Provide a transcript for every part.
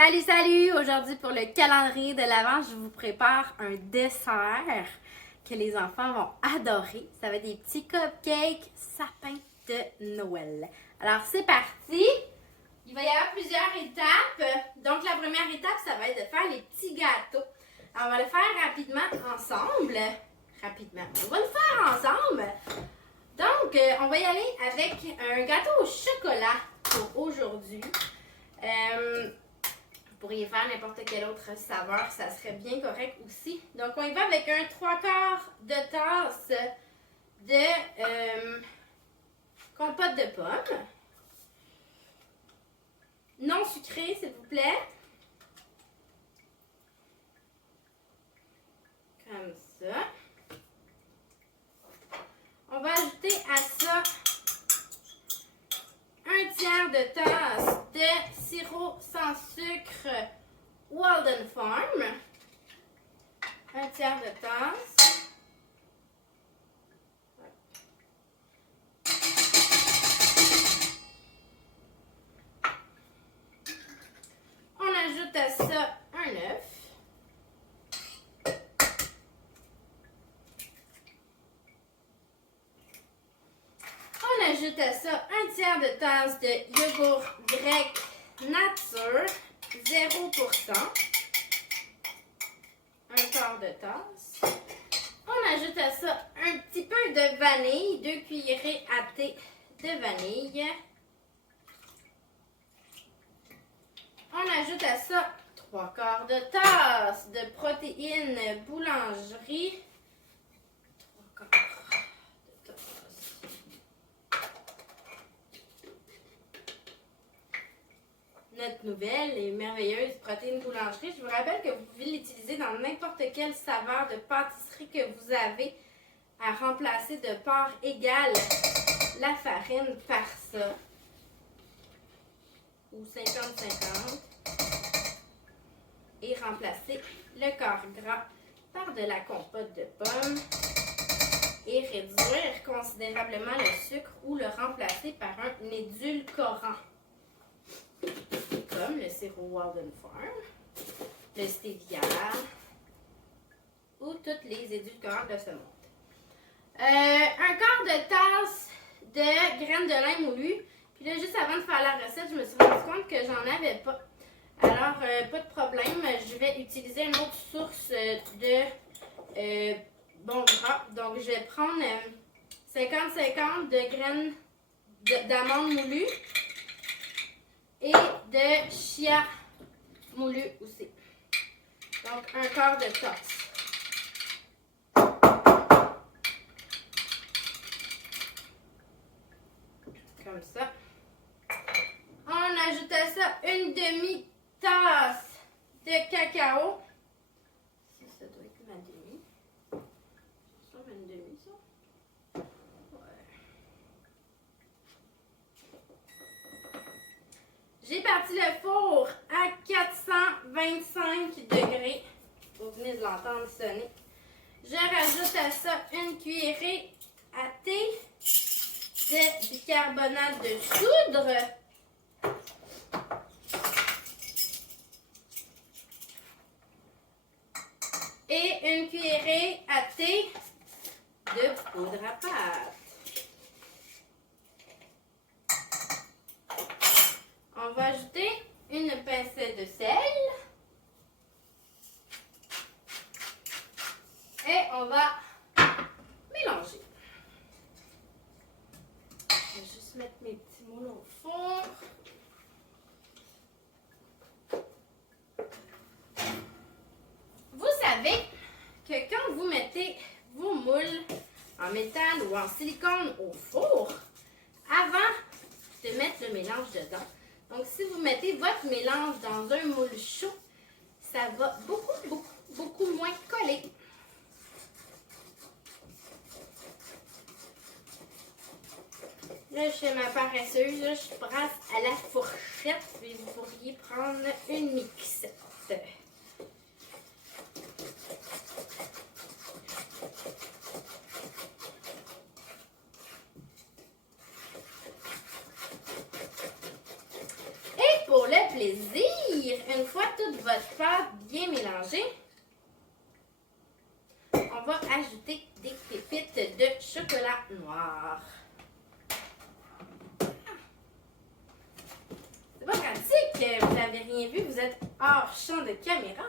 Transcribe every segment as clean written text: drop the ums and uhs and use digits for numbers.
Salut, salut! Aujourd'hui, pour le calendrier de l'Avent, je vous prépare un dessert que les enfants vont adorer. Ça va être des petits cupcakes sapins de Noël. Alors, c'est parti! Il va y avoir plusieurs étapes. Donc, la première étape, ça va être de faire les petits gâteaux. Alors, on va le faire rapidement ensemble. On va le faire ensemble. Donc, on va y aller avec un gâteau au chocolat pour aujourd'hui. Vous pourriez faire n'importe quelle autre saveur, ça serait bien correct aussi. Donc, on y va avec un 3/4 de tasse de compote de pommes. Non sucré, s'il vous plaît. Comme ça. On va ajouter à ça 1/3 de tasse de sirop sans sucre Walden Farm. 1/3 de tasse. On ajoute à ça un œuf. On ajoute à ça 1/3 de tasse de yogourt grec nature 0%. 1/4 de tasse. On ajoute à ça un petit peu de vanille, 2 cuillerées à thé de vanille. On ajoute à ça 3/4 de tasse de protéines boulangerie. 3/4 de tasse. Notre nouvelle et merveilleuse protéine boulangerie. Je vous rappelle que vous pouvez l'utiliser dans n'importe quelle saveur de pâtisserie que vous avez à remplacer de part égale la farine par ça. Ou 50-50. Et remplacer le quart gras par de la compote de pommes. Et réduire considérablement le sucre ou le remplacer par un édulcorant. Comme le sirop Walden Farm, le stevia ou tous les édulcorants de ce monde. 1/4 de tasse de graines de lin moulues. Puis là, juste avant de faire la recette, je me suis rendu compte que j'en avais pas. Alors, pas de problème, je vais utiliser une autre source de bon gras. Donc, je vais prendre 50-50 de graines d'amandes moulues. Et de chia moulu aussi. Donc, 1/4 de tasse. Comme ça. On ajoute à ça une demi-tasse de cacao. Ça doit être ma demi. Ça ressemble à une demi, ça. J'ai parti le four à 425 degrés. Vous venez de l'entendre sonner. Je rajoute à ça une cuillerée à thé de bicarbonate de soude. Et une cuillerée à thé de poudre à pâte. On va ajouter une pincée de sel. Et on va mélanger. Je vais juste mettre mes petits moules au four. Vous savez que quand vous mettez vos moules en métal ou en silicone au four, avant de mettre le mélange dedans, donc, si vous mettez votre mélange dans un moule chaud, ça va beaucoup moins coller. Là, je fais ma paresseuse. Là, je brasse à la fourchette. Puis vous pourriez prendre une mixette. plaisir Une fois toute votre pâte bien mélangée, on va ajouter des pépites de chocolat noir. C'est pas pratique, vous n'avez rien vu, vous êtes hors champ de caméra,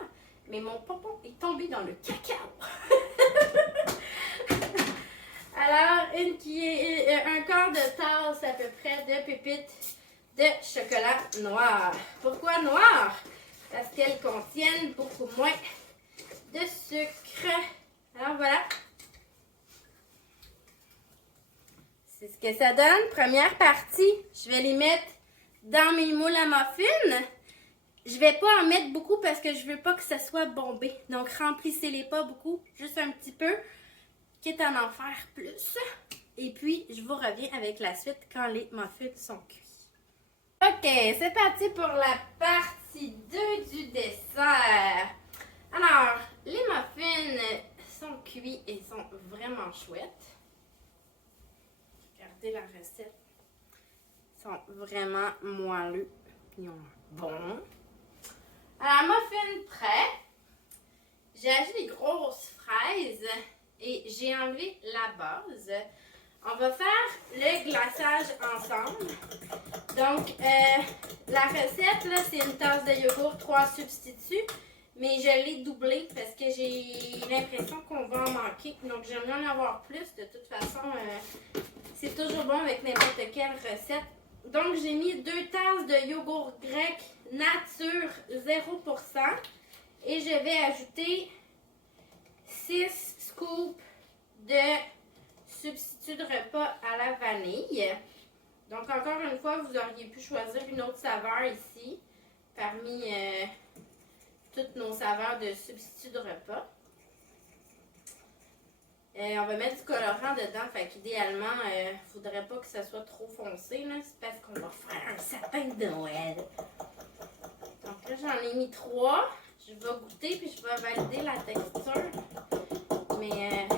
mais mon pompon est tombé dans le cacao. Alors, un quart de tasse à peu près de pépites de chocolat noir. Pourquoi noir? Parce qu'elles contiennent beaucoup moins de sucre. Alors voilà. C'est ce que ça donne. Première partie, je vais les mettre dans mes moules à muffins. Je vais pas en mettre beaucoup parce que je veux pas que ça soit bombé. Donc remplissez-les pas beaucoup, juste un petit peu, quitte à en faire plus. Et puis, je vous reviens avec la suite quand les muffins sont cuits. Ok, c'est parti pour la partie 2 du dessert. Alors, les muffins sont cuits et sont vraiment chouettes. Regardez la recette. Ils sont vraiment moelleux. Ils ont bon. Alors, muffin prêt. J'ai acheté des grosses fraises et j'ai enlevé la base. On va faire le glaçage ensemble. Donc, la recette, là, c'est une tasse de yogourt, 3 substituts. Mais je l'ai doublé parce que j'ai l'impression qu'on va en manquer. Donc, j'aimerais en avoir plus. De toute façon, c'est toujours bon avec n'importe quelle recette. Donc, j'ai mis 2 tasses de yogourt grec nature 0%. Et je vais ajouter 6 scoops de substitut de repas à la vanille. Donc, encore une fois, vous auriez pu choisir une autre saveur ici, parmi toutes nos saveurs de substitut de repas. On va mettre du colorant dedans, fait qu'idéalement, il ne faudrait pas que ça soit trop foncé, c'est parce qu'on va faire un sapin de Noël. Donc là, j'en ai mis 3. Je vais goûter puis je vais valider la texture. Mais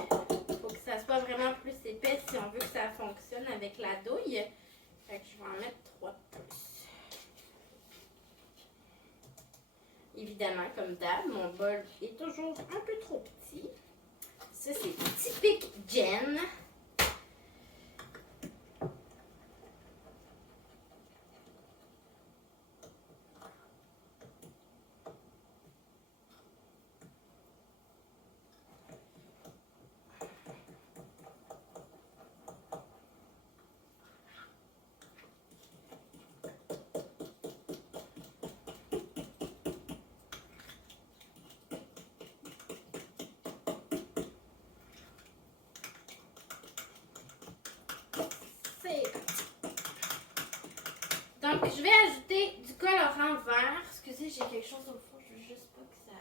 il faut que ça soit vraiment plus épais si on veut que ça fonctionne avec la douille. Fait que je vais en mettre 3 de plus. Évidemment, comme d'hab, mon bol est toujours un peu trop petit. Ça, c'est typique Jen. Donc, je vais ajouter du colorant vert. Excusez, j'ai quelque chose au four. Je veux juste pas que ça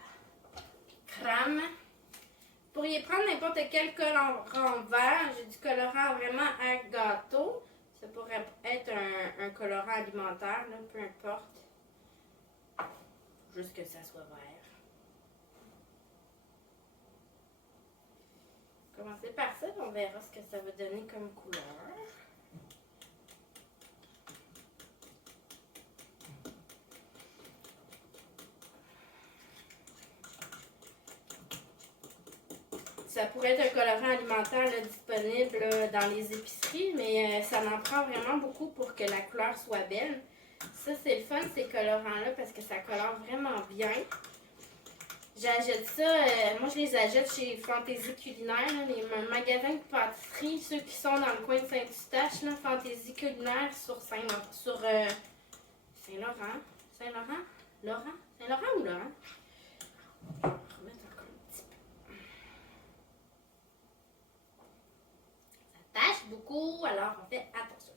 crame. Vous pourriez prendre n'importe quel colorant vert. J'ai du colorant vraiment à gâteau. Ça pourrait être un colorant alimentaire, là, peu importe. Juste que ça soit vert. Commencer par ça, on verra ce que ça va donner comme couleur. Ça pourrait être un colorant alimentaire là, disponible là, dans les épiceries, mais ça en prend vraiment beaucoup pour que la couleur soit belle. Ça, c'est le fun, ces colorants-là, parce que ça colore vraiment bien. J'achète ça, moi je les achète chez Fantaisie Culinaire, là, les magasins de pâtisserie, ceux qui sont dans le coin de Saint-Eustache, là, Fantaisie Culinaire sur Saint-Laurent. Saint-Laurent? Laurent? Saint-Laurent ou Laurent? Je vais remettre encore un petit peu. Ça tâche beaucoup, alors on fait attention.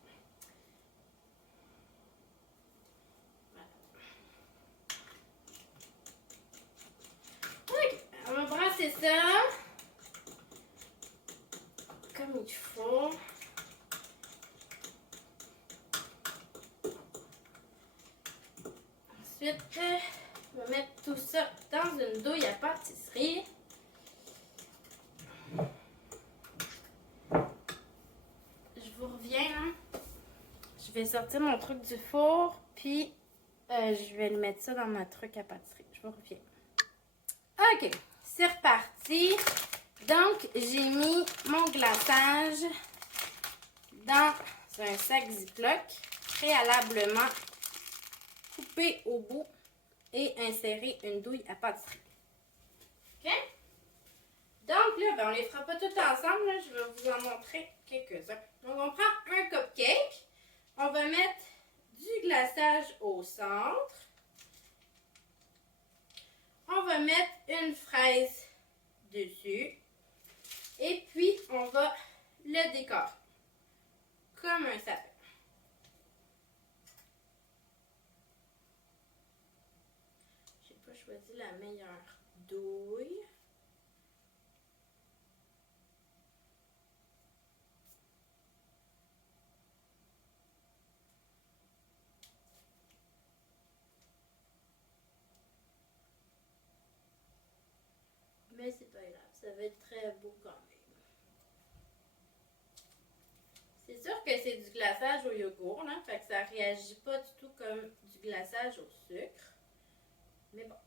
On va brasser ça comme il faut. Ensuite, on va mettre tout ça dans une douille à pâtisserie. Je vous reviens, hein? Je vais sortir mon truc du four, puis Je vais mettre ça dans ma truc à pâtisserie. Je vous reviens. OK, c'est reparti. Donc, j'ai mis mon glaçage dans un sac Ziploc, préalablement coupé au bout et insérer une douille à pâtisserie. OK? Donc là, ben, on les fera pas toutes ensemble. Là. Je vais vous en montrer quelques-uns. Donc, on prend un cupcake. On va mettre du glaçage au centre. On va mettre une fraise dessus. Et puis, on va le décorer comme un sapin. J'ai pas choisi la meilleure douille. Mais c'est pas grave, ça va être très beau quand même. C'est sûr que c'est du glaçage au yogourt, là, fait que ça réagit pas du tout comme du glaçage au sucre. Mais bon,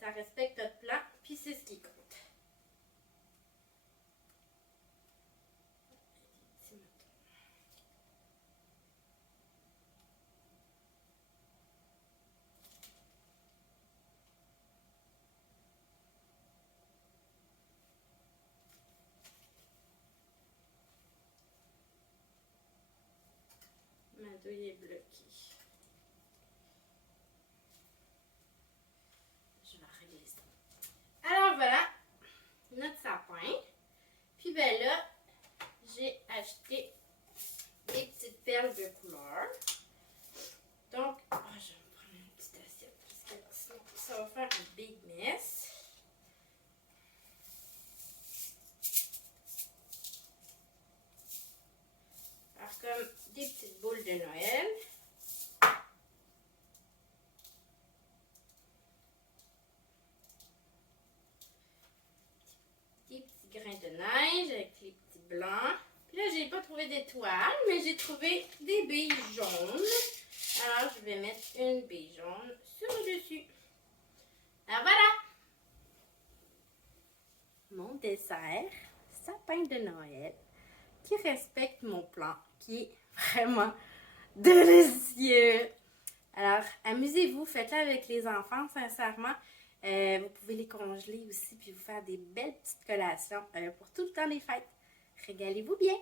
ça respecte notre plan, puis c'est ce qui compte. Ma douille est bloquée. Je vais régler ça. Alors voilà, notre sapin. Puis ben là, j'ai acheté des petites perles de couleur. Donc, je vais me prendre une petite assiette parce que sinon ça va faire un big mess. Alors comme des petites boules de Noël. Des petits grains de neige avec les petits blancs. Puis là, j'ai pas trouvé d'étoiles, mais j'ai trouvé des billes jaunes. Alors, je vais mettre une bille jaune sur le dessus. Alors voilà! Mon dessert, sapin de Noël, qui respecte mon plan, qui est vraiment délicieux. Alors, amusez-vous, faites-le avec les enfants, sincèrement. Vous pouvez les congeler aussi, puis vous faire des belles petites collations pour tout le temps des fêtes. Régalez-vous bien!